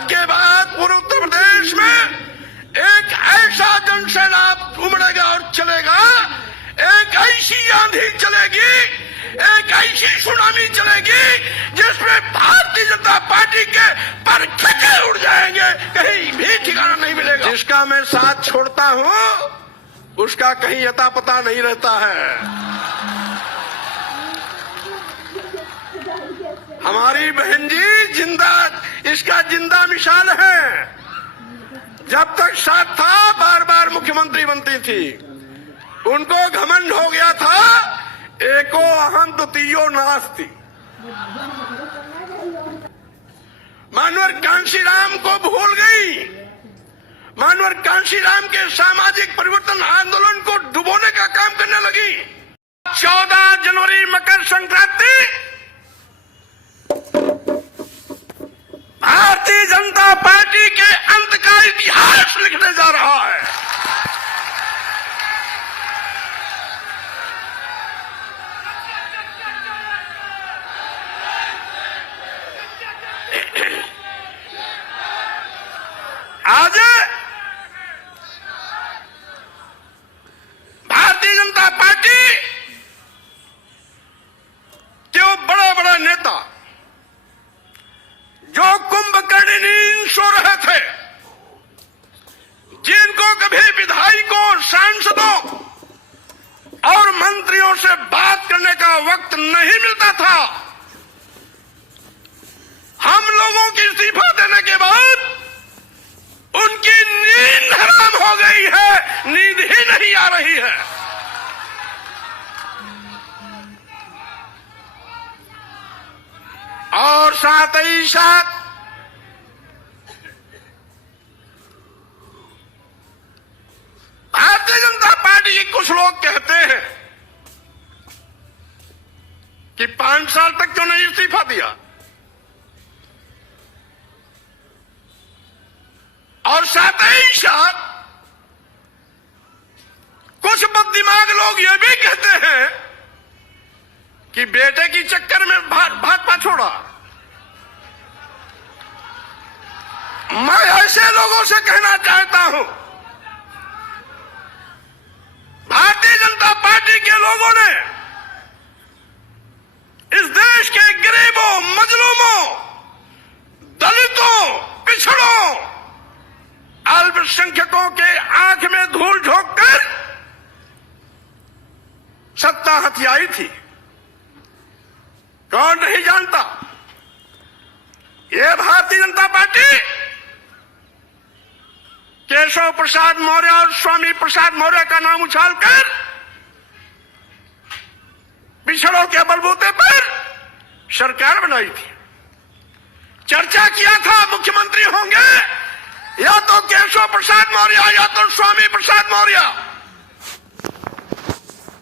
आज के बाद पूरे उत्तर प्रदेश में एक ऐसा जनसैलाब उमड़ेगा और चलेगा, एक ऐसी आंधी चलेगी, एक ऐसी सुनामी चलेगी जिसमें भारतीय जनता पार्टी के पर खचे उड़ जाएंगे, कहीं भी ठिकाना नहीं मिलेगा। जिसका मैं साथ छोड़ता हूं उसका कहीं अता पता नहीं रहता है। हमारी बहन जी जिंदा, इसका जिंदा मिसाल है। जब तक साथ था बार बार मुख्यमंत्री बनती थी, उनको घमंड हो गया था एको अहम द्वितीयो नास्ति। मानवर कांशीराम को भूल गई, मानवर कांशीराम के सामाजिक परिवर्तन आंदोलन को डुबोने का काम करने लगी। 14 जनवरी मकर संक्रांति भारतीय जनता पार्टी के अंत का इतिहास लिखने जा रहा है। आज भारतीय जनता पार्टी के वो बड़े बड़े नेता जो कुंभकर्णी सो रहे थे, जिनको कभी विधायकों, सांसदों और मंत्रियों से बात करने का वक्त नहीं मिलता था, हम लोगों की इस्तीफा देने के बाद उनकी नींद हराम हो गई है, नींद ही नहीं आ रही है। और साथ ही साथ भारतीय जनता पार्टी के कुछ लोग कहते हैं कि 5 साल तक क्यों नहीं इस्तीफा दिया, और साथ ही साथ कुछ बददिमाग लोग ये भी कहते हैं कि बेटे की चक्कर में भाजपा छोड़ा। मैं ऐसे लोगों से कहना चाहता हूं, भारतीय जनता पार्टी के लोगों ने इस देश के गरीबों, मजलूमों, दलितों, पिछड़ों, अल्पसंख्यकों के आंख में धूल झोंककर सत्ता हथियाई थी। कौन नहीं जानता, ये भारतीय जनता पार्टी केशव प्रसाद मौर्य और स्वामी प्रसाद मौर्य का नाम उछालकर पिछड़ों के बलबूते पर सरकार बनाई थी। चर्चा किया था मुख्यमंत्री होंगे या तो केशव प्रसाद मौर्य या तो स्वामी प्रसाद मौर्य।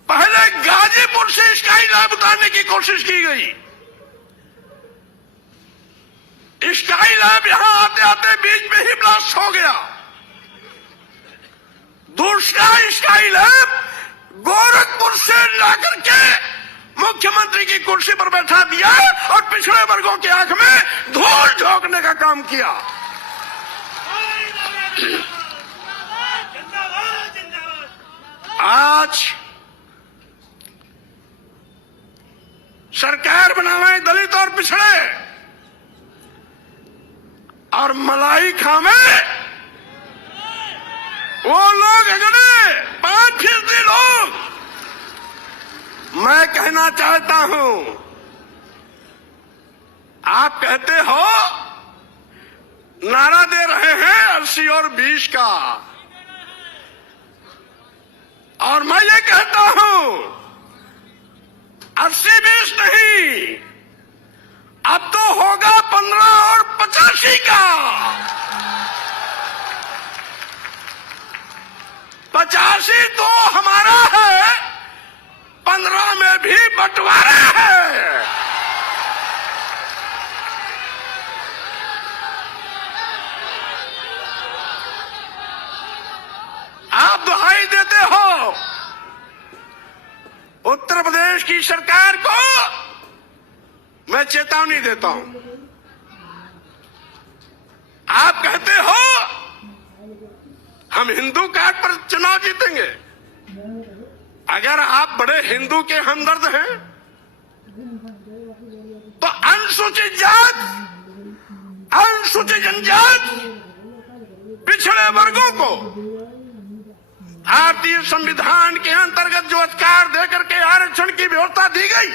पहले गाजीपुर से स्काई लैब उतारने की कोशिश की गई। स्काई लैब यहां आते आते बीच में ही ब्लास्ट हो गया। दूसरा स्काई लैब गोरखपुर से लाकर के मुख्यमंत्री की कुर्सी पर बैठा दिया और पिछड़े वर्गों की आंख में धूल झोंकने का काम किया। आज सरकार बनावे दलित और पिछड़े और मलाई खावे वो लोग अगड़े 5% लोग। मैं कहना चाहता हूं, आप कहते हो नारा दे रहे हैं 80 और 20 का, और मैं ये कहता हूं 80-20 नहीं, अब तो होगा 15 और 85 का। 85 तो हमारा है, 15 में भी बंटवारा है। आप दुहाई देते हो उत्तर प्रदेश की सरकार को, मैं चेतावनी देता हूं, आप कहते हो हम हिंदू कार्ड पर चुनाव जीतेंगे। अगर आप बड़े हिंदू के हमदर्द हैं तो अनुसूचित जात, अनुसूचित जनजात, पिछड़े वर्गों को भारतीय संविधान के अंतर्गत जो अधिकार देकर के आरक्षण की व्यवस्था दी गई,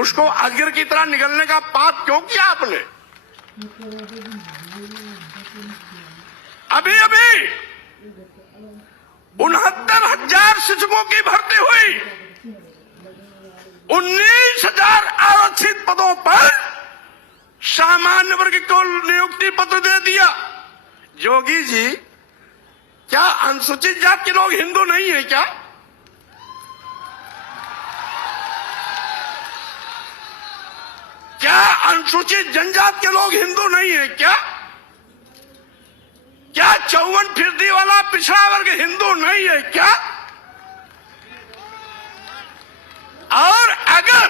उसको अजगर की तरह निगलने का पाप क्यों किया आपने? अभी अभी 69,000 शिक्षकों की भर्ती हुई, 19,000 आरक्षित पदों पर सामान्य वर्ग को नियुक्ति पत्र दे दिया। जोगी जी, क्या अनुसूचित जात के लोग हिंदू नहीं है क्या? क्या अनुसूचित जनजात के लोग हिंदू नहीं है क्या? क्या 54% वाला पिछड़ा वर्ग हिंदू नहीं है क्या? और अगर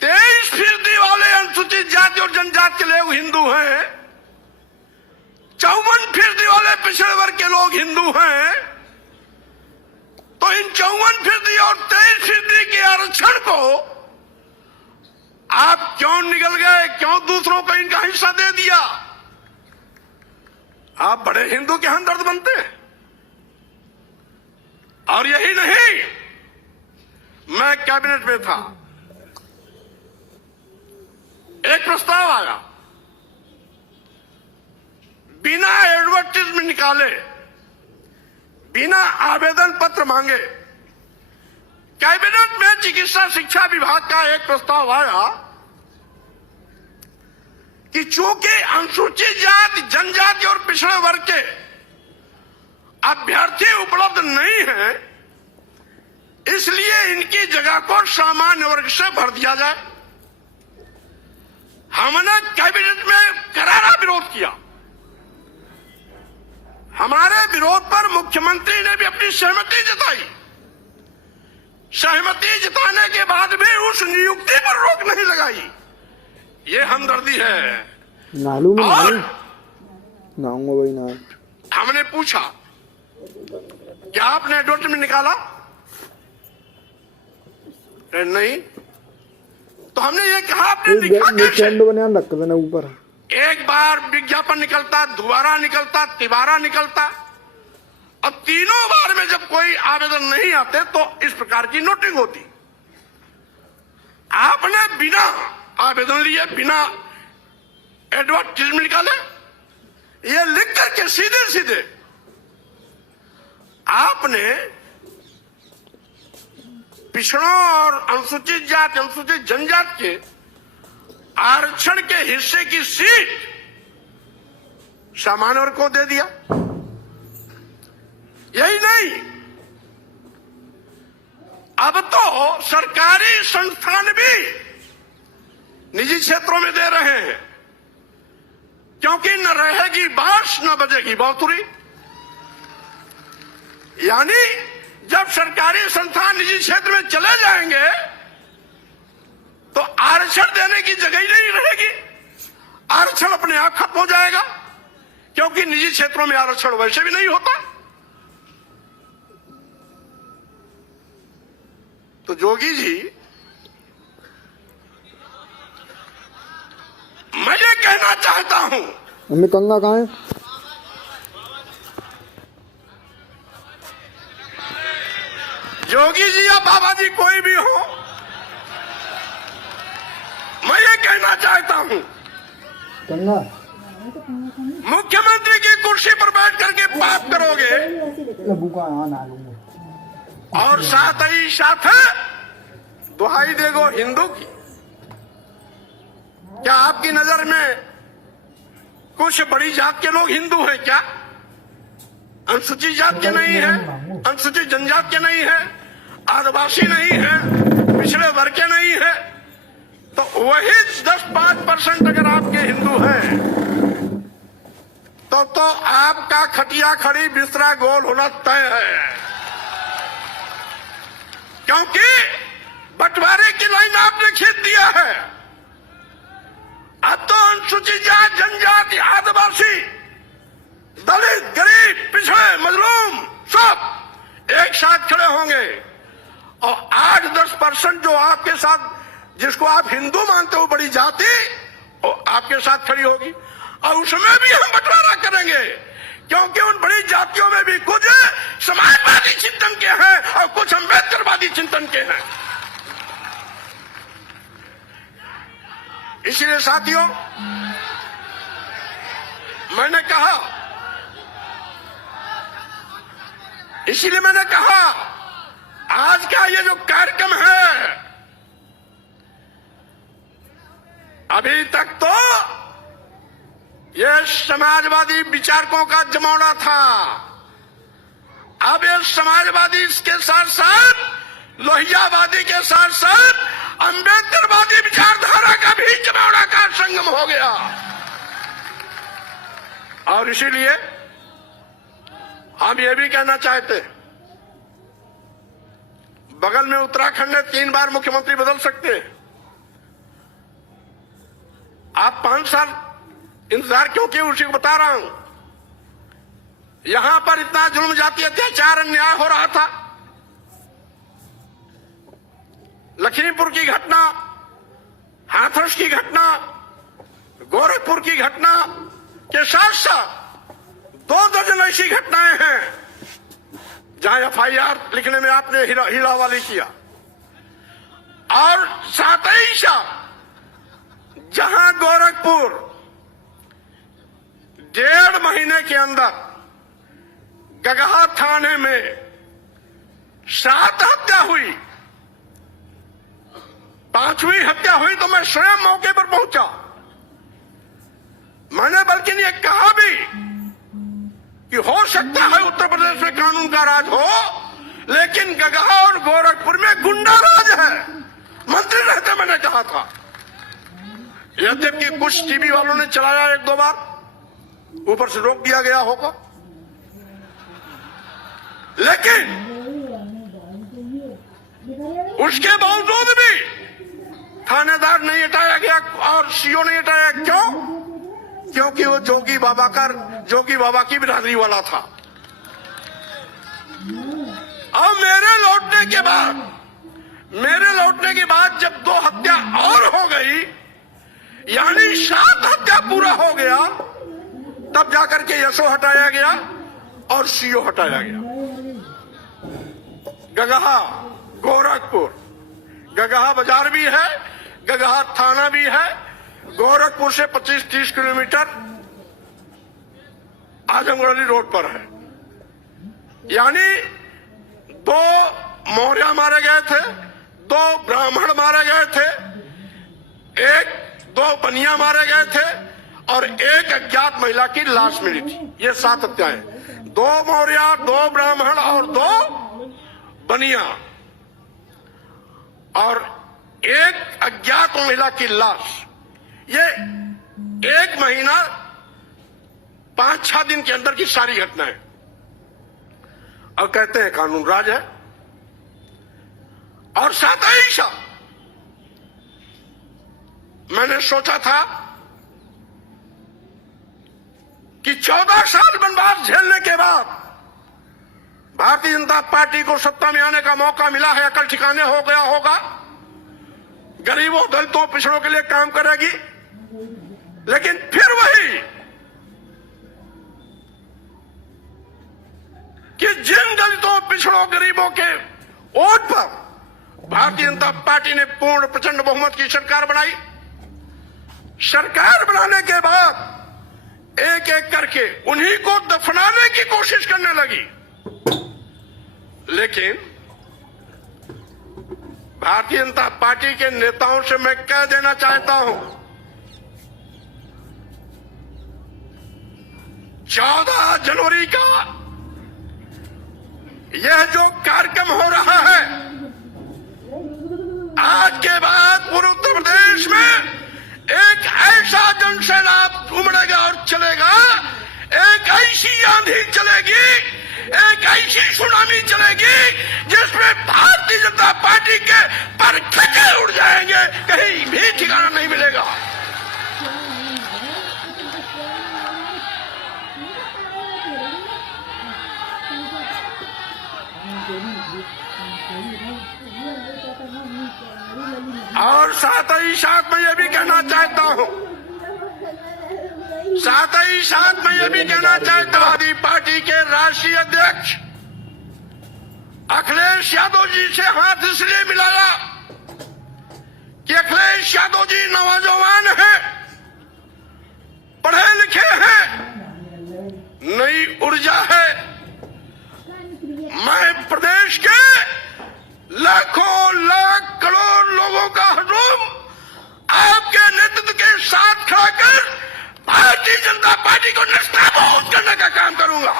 23% वाले अनुसूचित जाति और जनजाति के लोग हिंदू हैं, 54% वाले पिछड़े वर्ग के लोग हिंदू हैं, तो इन 54% और 23% के आरक्षण को आप क्यों निगल गए? क्यों दूसरों को इनका हिस्सा दे दिया? आप बड़े हिंदू के हमदर्द बनते हैं। और यही नहीं, मैं कैबिनेट में था, एक प्रस्ताव आया, बिना एडवर्टाइजमेंट निकाले, बिना आवेदन पत्र मांगे, कैबिनेट में चिकित्सा शिक्षा विभाग का एक प्रस्ताव आया कि चूंकि अनुसूचित जाति, जनजाति और पिछड़े वर्ग के अभ्यर्थी उपलब्ध नहीं हैं, इसलिए इनकी जगह को सामान्य वर्ग से भर दिया जाए। हमने कैबिनेट में करारा विरोध किया। हमारे विरोध पर मुख्यमंत्री ने भी अपनी सहमति जताई। सहमति जताने के बाद भी उस नियुक्ति पर रोक नहीं लगाई। ये हमदर्दी है। नालू में और नाऊंगा वही ना। हमने पूछा, क्या आपने एडवर्टाइजमेंट निकाला? नहीं। तो हमने ये कहा, आपने लिखा कैसे? बने ऊपर एक बार विज्ञापन निकलता, दोबारा निकलता, तिबारा निकलता, और तीनों बार में जब कोई आवेदन नहीं आते तो इस प्रकार की नोटिंग होती। आपने बिना आवेदन लिए, बिना एडवर्टाइजमेंट निकाले, ये लिख करके सीधे सीधे आपने पिछड़ों और अनुसूचित जाति, अनुसूचित जनजाति के आरक्षण के हिस्से की सीट सामान्य वर्ग को दे दिया। यही नहीं, अब तो सरकारी संस्थान भी निजी क्षेत्रों में दे रहे हैं, क्योंकि न रहेगी बांस न बजेगी बांसुरी। यानी जब सरकारी संस्थान निजी क्षेत्र में चले जाएंगे तो आरक्षण देने की जगह ही नहीं रहेगी, आरक्षण अपने आप खत्म हो जाएगा, क्योंकि निजी क्षेत्रों में आरक्षण वैसे भी नहीं होता। तो जोगी जी, मैं ये कहना चाहता हूं, मम्मी कंगा कहाँ है? जोगी जी या बाबा जी कोई भी हो, मैं ये कहना चाहता हूं, कंगा मुख्यमंत्री की कुर्सी पर बैठ करके पाप करोगे और साथ ही साथ दुहाई देगो हिंदू की। क्या आपकी नजर में कुछ बड़ी जात के लोग हिंदू हैं क्या? अनुसूचित जात के नहीं है, अनुसूचित जनजात के नहीं है, आदिवासी नहीं है, पिछड़े वर्ग के नहीं है, तो वही 10-5% अगर आपके हिंदू हैं तो आपका खटिया खड़ी बिस्तरा गोल होना तय है, क्योंकि बंटवारे की लाइन आपने खींच दिया है। अनुसूचित जाति, जनजाति, आदिवासी, दलित, गरीब, पिछड़े, मजलूम सब एक साथ खड़े होंगे और 8-10% जो आपके साथ, जिसको आप हिंदू मानते हो बड़ी जाति, वो आपके साथ खड़ी होगी और उसमें भी हम बंटवारा करेंगे, क्योंकि उन बड़ी जातियों में भी कुछ समाजवादी चिंतन के हैं और कुछ अम्बेडकरवादी चिंतन के हैं। इसीलिए साथियों, मैंने कहा आज का ये जो कार्यक्रम है, अभी तक तो ये समाजवादी विचारकों का जमावड़ा था, अब ये समाजवादी इसके साथ साथ लोहियावादी के साथ साथ अम्बेडकरवादी विचारधारा का भी जमावड़ा का संगम हो गया। और इसीलिए हम ये भी कहना चाहते, बगल में उत्तराखंड में 3 बार मुख्यमंत्री बदल सकते हैं, आप 5 साल इंतजार क्यों किए, उसी को बता रहा हूं। यहां पर इतना जुल्म, जाति अत्याचार, अन्याय हो रहा था। लखीमपुर की घटना, हाथरस की घटना, गोरखपुर की घटना के साथ साथ 2 दर्जन ऐसी घटनाएं हैं जहां एफआईआर लिखने में आपने हीरावाली किया, और साथ ही साथ जहां गोरखपुर 1.5 महीने के अंदर गगहा थाने में 7 हत्या हुई, 5वीं हत्या हुई तो मैं स्वयं मौके पर पहुंचा। मैंने बल्कि ये कहा भी कि हो सकता है उत्तर प्रदेश में कानून का राज हो, लेकिन गगहा और गोरखपुर में गुंडा राज है। मंत्री रहते मैंने कहा था, यद्यपि कुछ टीवी वालों ने चलाया 1-2 बार, ऊपर से रोक दिया गया होगा, लेकिन उसके बावजूद भी थानेदार नहीं हटाया गया और सीओ नहीं हटाया। क्यों? क्योंकि वो जोगी बाबा की बिरादरी वाला था। और मेरे लौटने के बाद जब 2 हत्या और हो गई, यानी 7 हत्या पूरा हो गया, तब जाकर के एसओ हटाया गया और सीओ हटाया गया। गगहा, गोरखपुर, गगहा बाजार भी है, गगहा थाना भी है, गोरखपुर से 25-30 किलोमीटर आजमगढ़ रोड पर है। यानी 2 मौर्य मारे गए थे, 2 ब्राह्मण मारे गए थे, 2 बनिया मारे गए थे और 1 अज्ञात महिला की लाश मिली थी। ये 7 हत्याएं, 2 मौर्य, 2 ब्राह्मण और 2 बनिया और 1 अज्ञात महिला की लाश। ये 1 महीना 5-6 दिन के अंदर की सारी घटनाएं, और कहते हैं कानून राज है। और साथ ही साथ मैंने सोचा था कि 14 साल वनवास झेलने के बाद भारतीय जनता पार्टी को सत्ता में आने का मौका मिला है, अकल ठिकाने हो गया होगा, गरीबों, दलितों, पिछड़ों के लिए काम करेगी। लेकिन फिर वही कि जिन दलितों, पिछड़ों, गरीबों के वोट पर भारतीय जनता पार्टी ने पूर्ण प्रचंड बहुमत की सरकार बनाई। सरकार बनाने के बाद एक एक करके उन्हीं को दफनाने की कोशिश करने लगी। लेकिन भारतीय जनता पार्टी के नेताओं से मैं कह देना चाहता हूं, 14 जनवरी का यह जो कार्यक्रम हो रहा है, आज के बाद पूरे उत्तर प्रदेश में एक ऐसा जनसैलाब उमड़ेगा और चलेगा, एक ऐसी आंधी चलेगी, एक ऐसी सुनामी चलेगी जिसमें भारतीय जनता पार्टी के पर खचे उड़ जाएंगे, कहीं भी ठिकाना नहीं मिलेगा। साथ ही साथ मैं ये भी कहना चाहता हूं, साथ ही साथ मैं ये भी कहना चाहता हूं, आदि पार्टी के राष्ट्रीय अध्यक्ष अखिलेश यादव जी से हाथ इसलिए मिलाया कि अखिलेश यादव जी नौजवान हैं, पढ़े लिखे हैं, नई ऊर्जा है। मैं प्रदेश के लाखों लाख करोड़ लोगों का हजूम आपके नेतृत्व के साथ खड़ा कर भारतीय जनता पार्टी को नस्ताबूद करने का काम करूंगा।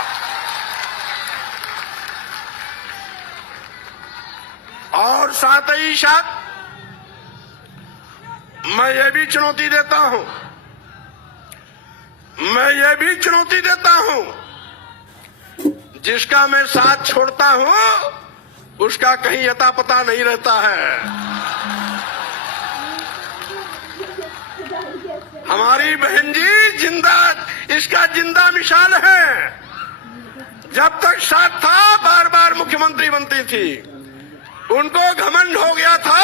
और साथ ही साथ मैं ये भी चुनौती देता हूं, मैं ये भी चुनौती देता हूं, जिसका मैं साथ छोड़ता हूं उसका कहीं अता पता नहीं रहता है। हमारी बहन जी जिंदा, इसका जिंदा मिसाल है। जब तक साथ था बार बार मुख्यमंत्री बनती थी, उनको घमंड हो गया था,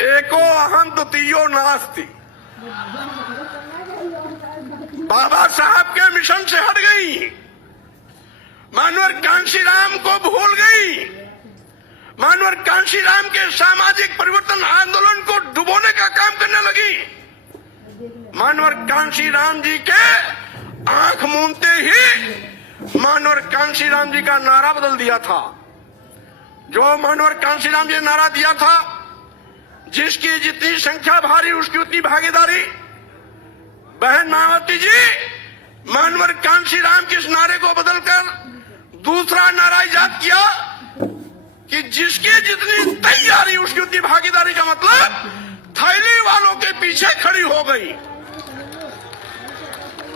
एको अहम द्वितीयो नास्ति। बाबा साहब के मिशन से हट गई, मानवर कांशीराम को भूल गई, मानवर कांशीराम के सामाजिक परिवर्तन आंदोलन को डुबोने का काम करने लगी। मानवर कांशीराम जी के आंख मूंदते ही मानवर कांशीराम जी का नारा बदल दिया था। जो मानवर कांशीराम जी ने नारा दिया था, जिसकी जितनी संख्या भारी उसकी उतनी भागीदारी। बहन मायावती जी मानवर कांशीराम के इस नारे को बदलकर दूसरा नारा इजाद किया कि जिसकी जितनी तैयारी उसकी उतनी भागीदारी, का मतलब थैली वालों के पीछे खड़ी हो गई।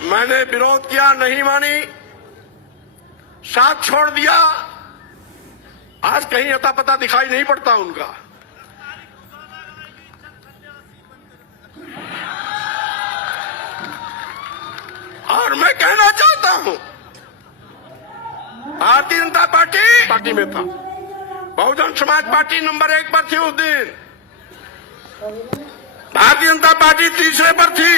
मैंने विरोध किया, नहीं मानी, साथ छोड़ दिया। आज कहीं अता पता दिखाई नहीं पड़ता उनका। और मैं कहना चाहता हूं, भारतीय जनता पार्टी में था, बहुजन समाज पार्टी नंबर 1 पर थी उस दिन, भारतीय जनता पार्टी तीसरे पर थी,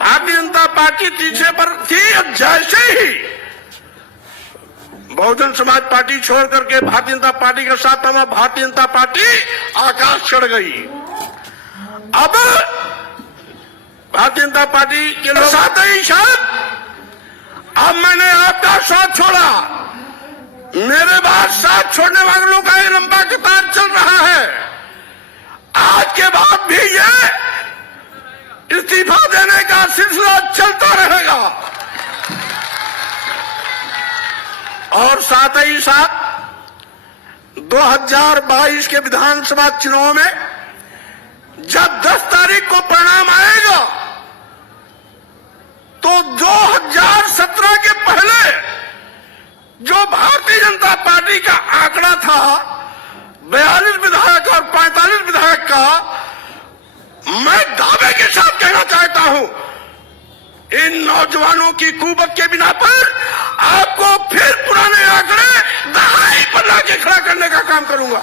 भारतीय जनता पार्टी तीसरे पर थी। अब जैसे ही बहुजन समाज पार्टी छोड़ करके भारतीय जनता पार्टी के साथ हम, भारतीय जनता पार्टी आकाश चढ़ गई। अब भारतीय जनता पार्टी के लोग साथ ही साथ, अब मैंने आपका साथ छोड़ा, मेरे बाद साथ छोड़ने वाले लोगों का एक लंबा कतार चल रहा है। आज के बाद भी ये इस्तीफा देने का सिलसिला चलता रहेगा। और साथ ही साथ 2022 के विधानसभा चुनाव में जब 10 तारीख को परिणाम आएगा, तो 2017 के पहले जो भारतीय जनता पार्टी का आंकड़ा था 42 विधायक और 45 विधायक का, मैं दावे के साथ कहना चाहता हूं, इन नौजवानों की कुवत के बिना पर आपको फिर पुराने आंकड़े दहाई पर लाके खड़ा करने का काम करूंगा।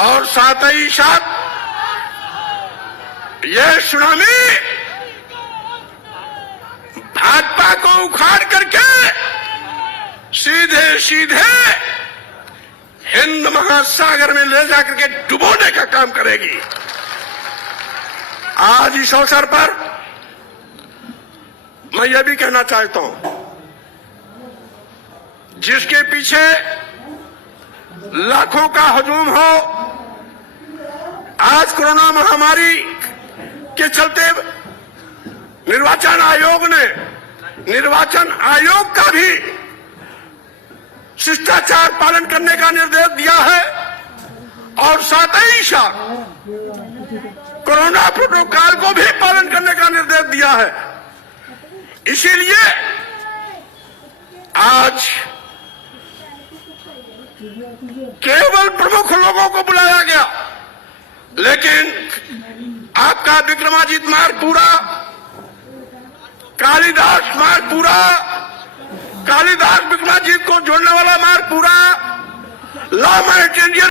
और साथ ही साथ यह सुनामी भाजपा को उखाड़ करके सीधे सीधे हिंद महासागर में ले जाकर के डुबोने का काम करेगी। आज इस अवसर पर मैं यह भी कहना चाहता हूं, जिसके पीछे लाखों का हजूम हो, आज कोरोना महामारी के चलते निर्वाचन आयोग का भी शिष्टाचार पालन करने का निर्देश दिया है। और साथ ही साथ कोरोना प्रोटोकॉल को भी पालन करने का निर्देश दिया है। इसीलिए आज केवल प्रमुख लोगों को बुलाया गया, लेकिन आपका विक्रमादित्य मार्ग पूरा, कालिदास मार्ग पूरा, कालिदास विक्रमादित्य को जोड़ने वाला मार्ग पूरा लॉ एंड इंडियन